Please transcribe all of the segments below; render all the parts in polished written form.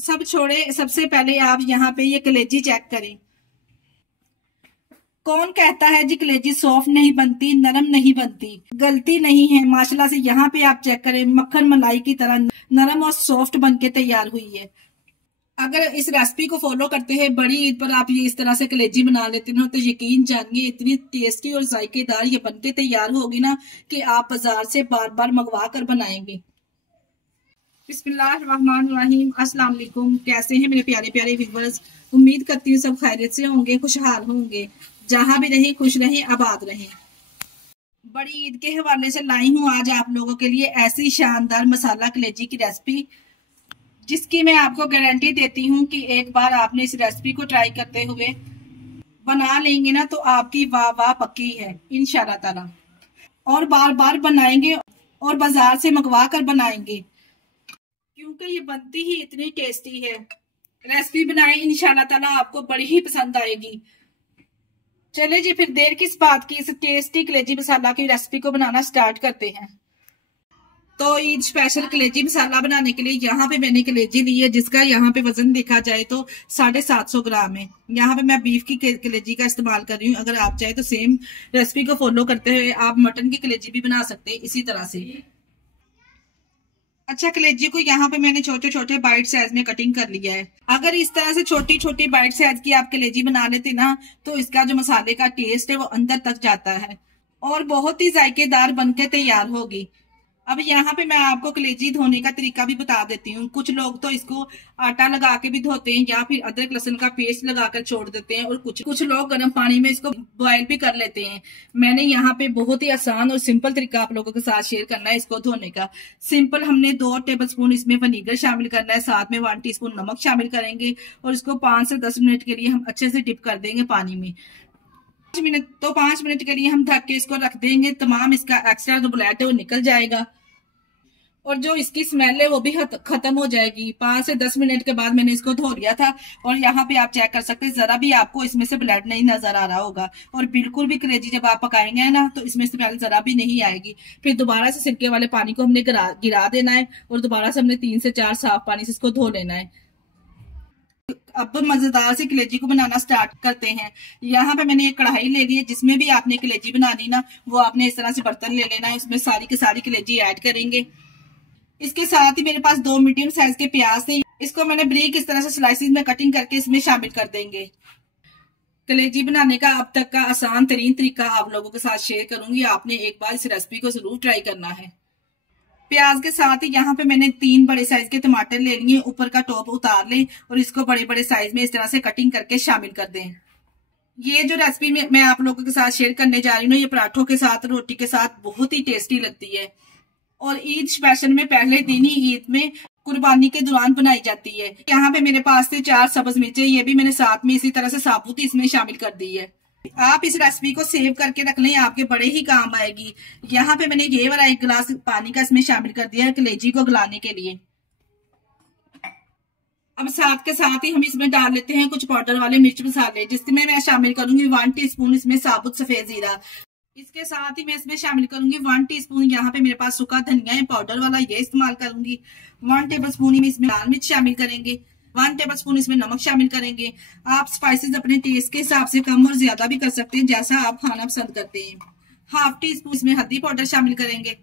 सब छोड़े, सबसे पहले आप यहाँ पे ये कलेजी चेक करें। कौन कहता है जी कलेजी सॉफ्ट नहीं बनती, नरम नहीं बनती? गलती नहीं है, माशाल्लाह से यहाँ पे आप चेक करें, मक्खन मलाई की तरह नरम और सॉफ्ट बन के तैयार हुई है। अगर इस रेसिपी को फॉलो करते हैं, बड़ी ईद पर आप ये इस तरह से कलेजी बना लेते हैं तो यकीन जानिए इतनी टेस्टी और जायकेदार ये बनके तैयार होगी ना कि आप बाजार से बार बार मंगवा कर बनाएंगे। बिस्मिल्लाहिर्रहमानिर्रहीम, अस्सलाम वालेकुम। कैसे हैं मेरे प्यारे प्यारे व्यूअर्स? उम्मीद करती हूँ सब खैरियत से होंगे, खुशहाल होंगे, जहां भी रहें खुश रहें, आबाद रहें। बड़ी ईद के हवाले से लाई हूँ आज आप लोगों के लिए ऐसी शानदार मसाला कलेजी की रेसिपी, जिसकी मैं आपको गारंटी देती हूँ कि एक बार आपने इस रेसिपी को ट्राई करते हुए बना लेंगे ना तो आपकी वाह वाह पक्की है इंशाल्लाह ताला, और बार बार बनाएंगे और बाजार से मंगवा कर बनाएंगे, क्योंकि ये बनती ही इतनी टेस्टी है। रेसिपी बनाएं, इंशाल्लाह ताला आपको बड़ी ही पसंद आएगी। चले जी फिर देर किस बात की, इस टेस्टी कलेजी मसाला की रेसिपी को बनाना स्टार्ट करते हैं। तो ईद स्पेशल कलेजी मसाला बनाने के लिए यहाँ पे मैंने कलेजी ली है, जिसका यहाँ पे वजन देखा जाए तो 750 ग्राम है। यहाँ पे मैं बीफ की कलेजी का इस्तेमाल कर रही हूँ। अगर आप चाहे तो सेम रेसिपी को फॉलो करते हुए आप मटन की कलेजी भी बना सकते हैं इसी तरह से। अच्छा, कलेजी को यहाँ पे मैंने छोटे छोटे बाइट साइज में कटिंग कर लिया है। अगर इस तरह से छोटी छोटी बाइट साइज की आप कलेजी बना लेते ना तो इसका जो मसाले का टेस्ट है वो अंदर तक जाता है और बहुत ही जायकेदार बनके तैयार होगी। अब यहाँ पे मैं आपको कलेजी धोने का तरीका भी बता देती हूँ। कुछ लोग तो इसको आटा लगा के भी धोते हैं या फिर अदरक लहसुन का पेस्ट लगाकर छोड़ देते हैं, और कुछ लोग गर्म पानी में इसको बॉयल भी कर लेते हैं। मैंने यहाँ पे बहुत ही आसान और सिंपल तरीका आप लोगों के साथ शेयर करना है इसको धोने का। सिंपल, हमने 2 टेबलस्पून इसमें विनीगर शामिल करना है, साथ में 1 टीस्पून नमक शामिल करेंगे और इसको 5 से 10 मिनट के लिए हम अच्छे से डिप कर देंगे पानी में। 5 मिनट के लिए हम ढक के इसको रख देंगे। तमाम इसका एक्स्ट्रा जो ब्लैड है वो निकल जाएगा और जो इसकी स्मेल है वो भी खत्म हो जाएगी। 5 से 10 मिनट के बाद मैंने इसको धो लिया था और यहाँ पे आप चेक कर सकते हैं, जरा भी आपको इसमें से ब्लड नहीं नजर आ रहा होगा और बिल्कुल भी कलेजी जब आप पकाएंगे ना तो इसमें स्मेल जरा भी नहीं आएगी। फिर दोबारा से सिरके वाले पानी को हमने गिरा देना है और दोबारा से हमने 3 से 4 साफ पानी से इसको धो लेना है। अब मजेदार सी कलेजी को बनाना स्टार्ट करते हैं। यहाँ पे मैंने एक कढ़ाई ले ली है, जिसमें भी आपने कलेजी बनानी ना वो आपने इस तरह से बर्तन ले लेना है, उसमें सारी की सारी कलेजी ऐड करेंगे। इसके साथ ही मेरे पास 2 मीडियम साइज के प्याज थे, इसको मैंने ब्रीक इस तरह से स्लाइसिस में कटिंग करके इसमें शामिल कर देंगे। कलेजी बनाने का अब तक का आसान तरीन तरीका आप लोगों के साथ शेयर करूंगी, आपने एक बार इस रेसिपी को जरूर ट्राई करना है। प्याज के साथ ही यहाँ पे मैंने 3 बड़े साइज के टमाटर ले लिए, ऊपर का टॉप उतार लें और इसको बड़े बड़े साइज में इस तरह से कटिंग करके शामिल कर दें। ये जो रेसिपी मैं आप लोगों के साथ शेयर करने जा रही हूँ, ये पराठों के साथ, रोटी के साथ बहुत ही टेस्टी लगती है और ईद स्पेशल में पहले दिन ही ईद में कुर्बानी के दौरान बनाई जाती है। यहाँ पे मेरे पास थे 4 सब्ज मिर्चें, ये भी मैंने साथ में इसी तरह से साबुत ही इसमें शामिल कर दी है। आप इस रेसिपी को सेव करके रख लें, आपके बड़े ही काम आएगी। यहाँ पे मैंने ये वाला 1 गिलास पानी का इसमें शामिल कर दिया है कलेजी को गलाने के लिए। अब साथ के साथ ही हम इसमें डाल लेते हैं कुछ पाउडर वाले मिर्च मसाले, जिसमें मैं शामिल करूंगी 1 टीस्पून इसमें साबुत सफेद जीरा। इसके साथ ही मैं इसमें शामिल करूंगी 1 टीस्पून, यहाँ पे मेरे पास सूखा धनिया है पाउडर वाला, ये इस्तेमाल करूंगी। 1 टेबलस्पून ही इसमें लाल मिर्च शामिल करेंगे, 1 टेबलस्पून इसमें नमक शामिल करेंगे। आप स्पाइसेस अपने टेस्ट के हिसाब से कम और ज्यादा भी कर सकते हैं, जैसा आप खाना पसंद करते हैं। 1/2 टीस्पून इसमें हल्दी पाउडर शामिल करेंगे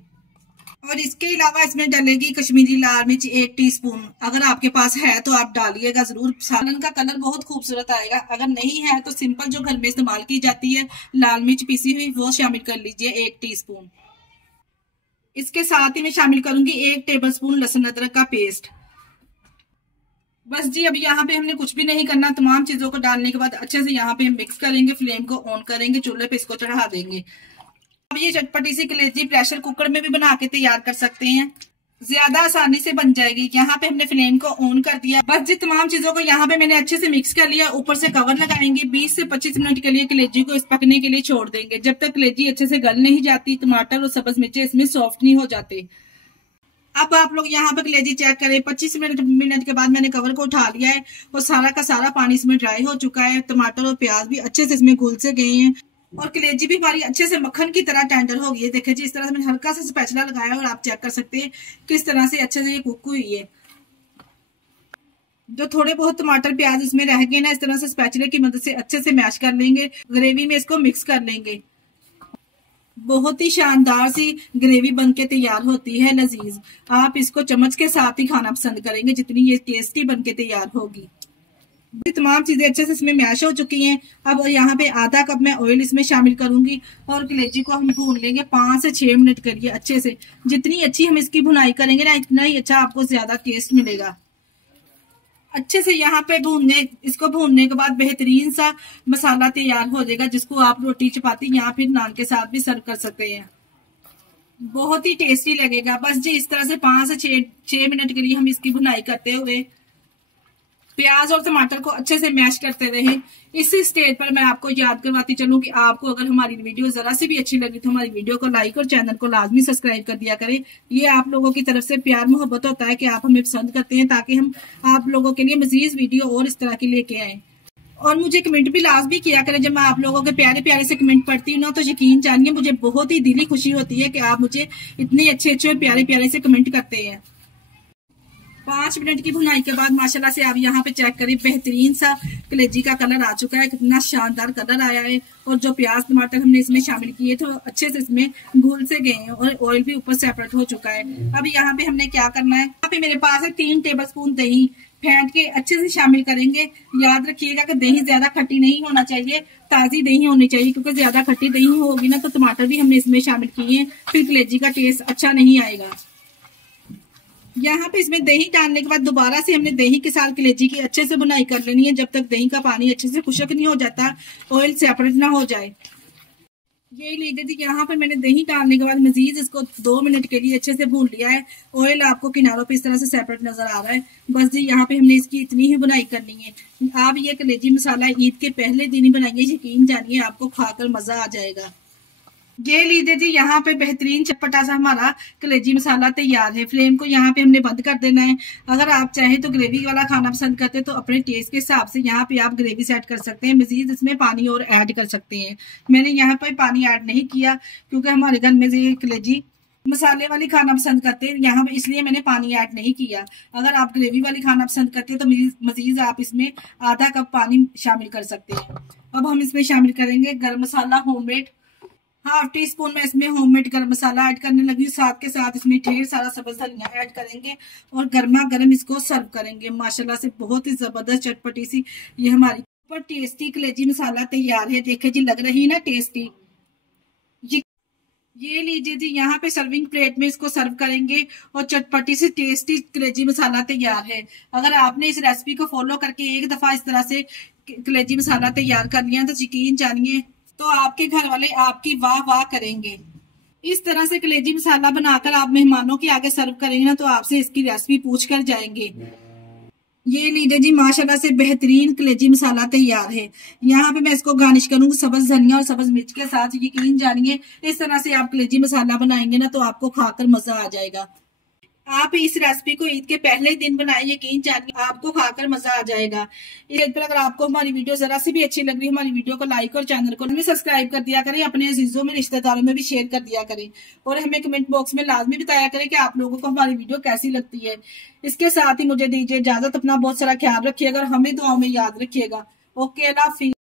और इसके अलावा इसमें डलेगी कश्मीरी लाल मिर्च 1 टीस्पून। अगर आपके पास है तो आप डालिएगा जरूर, सालन का कलर बहुत खूबसूरत आएगा। अगर नहीं है तो सिंपल जो घर में इस्तेमाल की जाती है लाल मिर्च पीसी हुई वो शामिल कर लीजिए 1 टीस्पून। इसके साथ ही मैं शामिल करूंगी 1 टेबलस्पून लहसुन अदरक का पेस्ट। बस जी, अब यहाँ पे हमने कुछ भी नहीं करना। तमाम चीजों को डालने के बाद अच्छे से यहाँ पे हम मिक्स करेंगे, फ्लेम को ऑन करेंगे, चूल्हे पे इसको चढ़ा देंगे। अब ये चटपटी सी कलेजी प्रेशर कुकर में भी बना के तैयार कर सकते हैं, ज्यादा आसानी से बन जाएगी। यहाँ पे हमने फ्लेम को ऑन कर दिया। बस जी, तमाम चीजों को यहाँ पे मैंने अच्छे से मिक्स कर लिया। ऊपर से कवर लगाएंगे, 20 से 25 मिनट के लिए कलेजी को इस पकने के लिए छोड़ देंगे। जब तक कलेजी अच्छे से गल नहीं जाती, टमाटर और सब्ज मिर्चें इसमें सॉफ्ट नहीं हो जाते। अब आप लोग यहाँ पे कलेजी चेक करें, 25 मिनट के बाद मैंने कवर को उठा लिया है और सारा का सारा पानी इसमें ड्राई हो चुका है। टमाटर और प्याज भी अच्छे से इसमें घुल से गए हैं और कलेजी भी हमारी अच्छे से मक्खन की तरह टेंडर हो गई है। देखिए जी, इस तरह से मैंने हल्का सा स्पैचुला लगाया और आप चेक कर सकते हैं किस तरह से अच्छे से ये कुक हुई है। जो थोड़े बहुत टमाटर प्याज इसमें रह गए ना, इस तरह से स्पैचुला की मदद से अच्छे से मैश कर लेंगे, ग्रेवी में इसको मिक्स कर लेंगे। बहुत ही शानदार सी ग्रेवी बनके तैयार होती है, लजीज। आप इसको चम्मच के साथ ही खाना पसंद करेंगे जितनी ये टेस्टी बनके तैयार होगी। तमाम चीजें अच्छे से इसमें मैश हो चुकी हैं। अब यहाँ पे आधा कप मैं ऑयल इसमें शामिल करूंगी और कलेजी को हम भून लेंगे 5 से 6 मिनट करिए अच्छे से। जितनी अच्छी हम इसकी भुनाई करेंगे ना, इतना ही अच्छा आपको ज्यादा टेस्ट मिलेगा। अच्छे से यहाँ पे इसको भूनने के बाद बेहतरीन सा मसाला तैयार हो जाएगा, जिसको आप रोटी चपाती या फिर नान के साथ भी सर्व कर सकते हैं। बहुत ही टेस्टी लगेगा। बस जी इस तरह से 5 से 6 मिनट के लिए हम इसकी भुनाई करते हुए प्याज और टमाटर को अच्छे से मैश करते रहे। इसी स्टेज पर मैं आपको याद करवाती चलूं कि आपको अगर हमारी वीडियो जरा से भी अच्छी लगी तो हमारी वीडियो को लाइक और चैनल को लाजमी सब्सक्राइब कर दिया करें। ये आप लोगों की तरफ से प्यार मोहब्बत होता है कि आप हमें पसंद करते हैं, ताकि हम आप लोगों के लिए मजीद वीडियो और इस तरह की लेके आए। और मुझे कमेंट भी लाजमी किया करें। जब मैं आप लोगों के प्यारे प्यारे से कमेंट पढ़ती हूँ ना, तो यकीन जानिए मुझे बहुत ही दिली खुशी होती है कि आप मुझे इतने अच्छे अच्छे प्यारे प्यारे से कमेंट करते हैं। 5 मिनट की भुनाई के बाद माशाल्लाह से आप यहाँ पे चेक करें, बेहतरीन सा कलेजी का कलर आ चुका है। कितना शानदार कलर आया है। और जो प्याज टमाटर हमने इसमें शामिल किए तो अच्छे से इसमें घुल से गए हैं और ऑयल भी ऊपर सेपरेट हो चुका है। अब यहाँ पे हमने क्या करना है, यहाँ पे मेरे पास है 3 टेबलस्पून दही फेंट के अच्छे से शामिल करेंगे। याद रखिएगा कि दही ज्यादा खट्टी नहीं होना चाहिए, ताजी दही होनी चाहिए, क्योंकि ज्यादा खट्टी दही होगी ना तो टमाटर भी हमने इसमें शामिल किए हैं, फिर कलेजी का टेस्ट अच्छा नहीं आएगा। यहाँ पे इसमें दही डालने के बाद दोबारा से हमने दही के साथ कलेजी की अच्छे से बुनाई कर लेनी है, जब तक दही का पानी अच्छे से खुश्क नहीं हो जाता, ऑयल सेपरेट ना हो जाए। ये लीजिए जी, यहाँ पे मैंने दही डालने के बाद मजीद इसको 2 मिनट के लिए अच्छे से भून लिया है। ऑयल आपको किनारों पे इस तरह से सेपरेट नजर आ रहा है। बस जी यहाँ पे हमने इसकी इतनी ही बुनाई करनी है। आप ये कलेजी मसाला ईद के पहले दिन ही बनाइए, यकीन जानिए आपको खाकर मजा आ जाएगा। ये लीजिए जी, यहाँ पे बेहतरीन चटपटा सा हमारा कलेजी मसाला तैयार है। फ्लेम को यहाँ पे हमने बंद कर देना है। अगर आप चाहें तो ग्रेवी वाला खाना पसंद करते हैं तो अपने टेस्ट के हिसाब से यहाँ पे आप ग्रेवी सेट कर सकते हैं, मजीद इसमें पानी और ऐड कर सकते हैं। मैंने यहाँ पे पानी ऐड नहीं किया क्योंकि हमारे घर में ये कलेजी मसाले वाली खाना पसंद करते हैं, यहाँ पे इसलिए मैंने पानी ऐड नहीं किया। अगर आप ग्रेवी वाली खाना पसंद करते हैं तो मजीद आप इसमें आधा कप पानी शामिल कर सकते हैं। अब हम इसमें शामिल करेंगे गर्म मसाला होममेड। 1/2 टीस्पून में इसमें होममेड गरम मसाला ऐड करने लगी। साथ के साथ इसमें ढेर सारा सब्ज धनिया ऐड करेंगे और गर्मा गर्म इसको सर्व करेंगे। माशाल्लाह से बहुत ही जबरदस्त चटपटी सी ये हमारी पर टेस्टी कलेजी मसाला तैयार है। देखे जी, लग रही है ना टेस्टी। ये लीजिए जी, यहाँ पे सर्विंग प्लेट में इसको सर्व करेंगे और चटपटी सी टेस्टी कलेजी मसाला तैयार है। अगर आपने इस रेसिपी को फॉलो करके एक दफा इस तरह से कलेजी मसाला तैयार कर लिया तो यकीन जानिए तो आपके घर वाले आपकी वाह वाह करेंगे। इस तरह से कलेजी मसाला बनाकर आप मेहमानों के आगे सर्व करेंगे ना तो आपसे इसकी रेसिपी पूछ कर जाएंगे। ये लीजिए जी, माशाल्लाह से बेहतरीन कलेजी मसाला तैयार है। यहाँ पे मैं इसको गार्निश करूंगी सब्ज धनिया और सब्ज मिर्च के साथ। यकीन जानिए इस तरह से आप कलेजी मसाला बनाएंगे ना तो आपको खाकर मजा आ जाएगा। आप इस रेसिपी को ईद के पहले दिन बनाए, यकीन जानिए आपको खाकर मजा आ जाएगा। इस पर अगर आपको हमारी वीडियो जरा सी भी अच्छी लग रही है, हमारी वीडियो को लाइक और चैनल को भी सब्सक्राइब कर दिया करें, अपने अजीजों में रिश्तेदारों में भी शेयर कर दिया करें और हमें कमेंट बॉक्स में लाजमी बताया करें कि आप लोगों को हमारी वीडियो कैसी लगती है। इसके साथ ही मुझे दीजिए इजाजत। अपना बहुत सारा ख्याल रखिएगा और हमें दुआओं में याद रखिएगा। ओके, अल्लाह हाफिज़।